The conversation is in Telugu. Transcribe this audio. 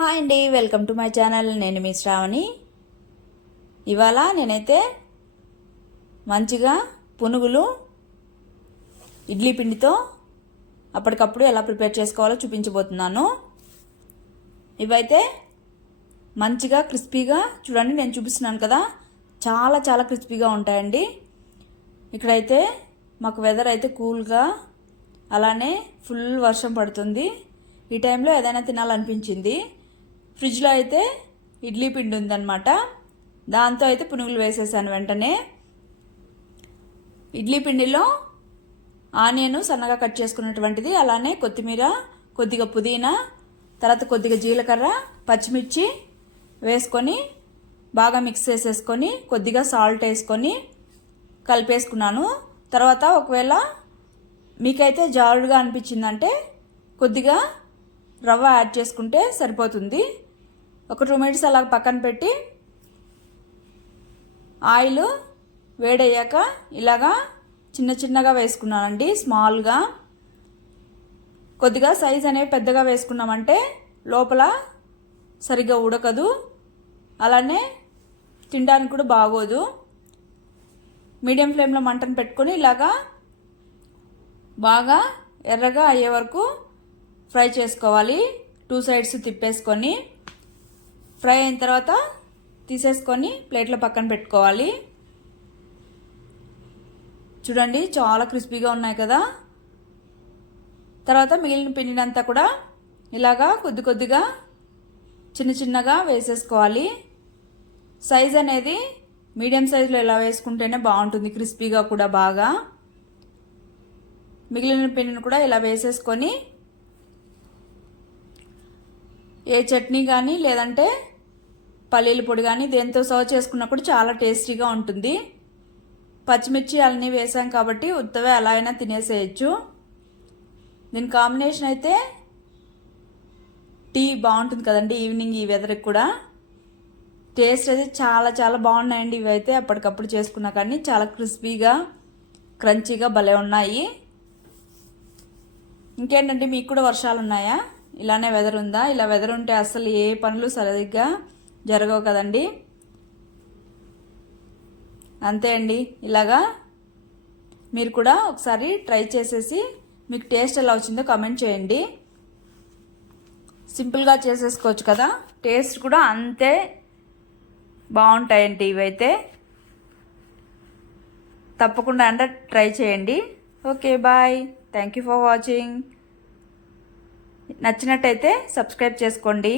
హాయ్ అండి, వెల్కమ్ టు మై ఛానల్. నేను మీ శ్రావణి. ఇవాళ నేనైతే మంచిగా పునుగులు ఇడ్లీ పిండితో అప్పటికప్పుడు ఎలా ప్రిపేర్ చేసుకోవాలో చూపించబోతున్నాను. ఇవైతే మంచిగా క్రిస్పీగా చూడండి, నేను చూపిస్తున్నాను కదా, చాలా చాలా క్రిస్పీగా ఉంటాయండి. ఇక్కడైతే మాకు వెదర్ అయితే కూల్గా, అలానే ఫుల్ వర్షం పడుతుంది. ఈ టైంలో ఏదైనా తినాలనిపించింది. ఫ్రిడ్జ్లో అయితే ఇడ్లీ పిండి ఉందన్నమాట, దాంతో అయితే పునుగులు వేసేసాను వెంటనే. ఇడ్లీ పిండిలో ఆనియన్ సన్నగా కట్ చేసుకున్నటువంటిది, అలానే కొత్తిమీర, కొద్దిగా పుదీనా, తర్వాత కొద్దిగా జీలకర్ర, పచ్చిమిర్చి వేసుకొని బాగా మిక్స్ చేసేసుకొని కొద్దిగా సాల్ట్ వేసుకొని కలిపేసుకున్నాను. తర్వాత ఒకవేళ మీకైతే జారుడుగా అనిపించిందంటే కొద్దిగా రవ్వ యాడ్ చేసుకుంటే సరిపోతుంది. ఒక 2 మినిట్స్ అలా పక్కన పెట్టి ఆయిల్ వేడయ్యాక ఇలాగా చిన్న చిన్నగా వేసుకున్నానండి, స్మాల్గా. కొద్దిగా సైజ్ అనేవి పెద్దగా వేసుకున్నామంటే లోపల సరిగ్గా ఉడకదు, అలానే తినడానికి కూడా బాగోదు. మీడియం ఫ్లేమ్లో మంటను పెట్టుకొని ఇలాగా బాగా ఎర్రగా అయ్యే వరకు ఫ్రై చేసుకోవాలి. 2 సైడ్స్ తిప్పేసుకొని ఫ్రై అయిన తర్వాత తీసేసుకొని ప్లేట్లో పక్కన పెట్టుకోవాలి. చూడండి, చాలా క్రిస్పీగా ఉన్నాయి కదా. తర్వాత మిగిలిన పిండినంతా కూడా ఇలాగా కొద్ది కొద్దిగా చిన్న చిన్నగా వేసేసుకోవాలి. సైజ్ అనేది మీడియం సైజులో ఇలా వేసుకుంటేనే బాగుంటుంది, క్రిస్పీగా కూడా బాగా. మిగిలిన పిండిని కూడా ఇలా వేసేసుకొని ఏ చట్నీ కానీ లేదంటే పల్లీల పొడి కానీ దేంతో సర్వ్ చేసుకున్నప్పుడు చాలా టేస్టీగా ఉంటుంది. పచ్చిమిర్చి అన్నీ వేసాం కాబట్టి ఉత్తవే అలా అయినా తినేసేయచ్చు. దీని కాంబినేషన్ అయితే టీ బాగుంటుంది కదండి, ఈవినింగ్ ఈ వెదర్కి కూడా. టేస్ట్ అయితే చాలా చాలా బాగున్నాయండి. ఇవైతే అప్పటికప్పుడు చేసుకున్నా కానీ చాలా క్రిస్పీగా క్రంచీగా భలే ఉన్నాయి. ఇంకేంటంటే మీకు కూడా వర్షాలు ఉన్నాయా? ఇలానే వెదర్ ఉందా? ఇలా వెదర్ ఉంటే అసలు ఏ పనులు సరిగ్గా జరగవు కదండి. అంతే అండి, ఇలాగా మీరు కూడా ఒకసారి ట్రై చేసేసి మీకు టేస్ట్ ఎలా వచ్చిందో కామెంట్ చేయండి. సింపుల్గా చేసేసుకోవచ్చు కదా, టేస్ట్ కూడా అంతే బాగుంటాయండి ఇవైతే. తప్పకుండా అంటే ట్రై చేయండి. Okay, bye. Thank you for watching. నచ్చినట్టయితే సబ్స్క్రైబ్ చేసుకోండి.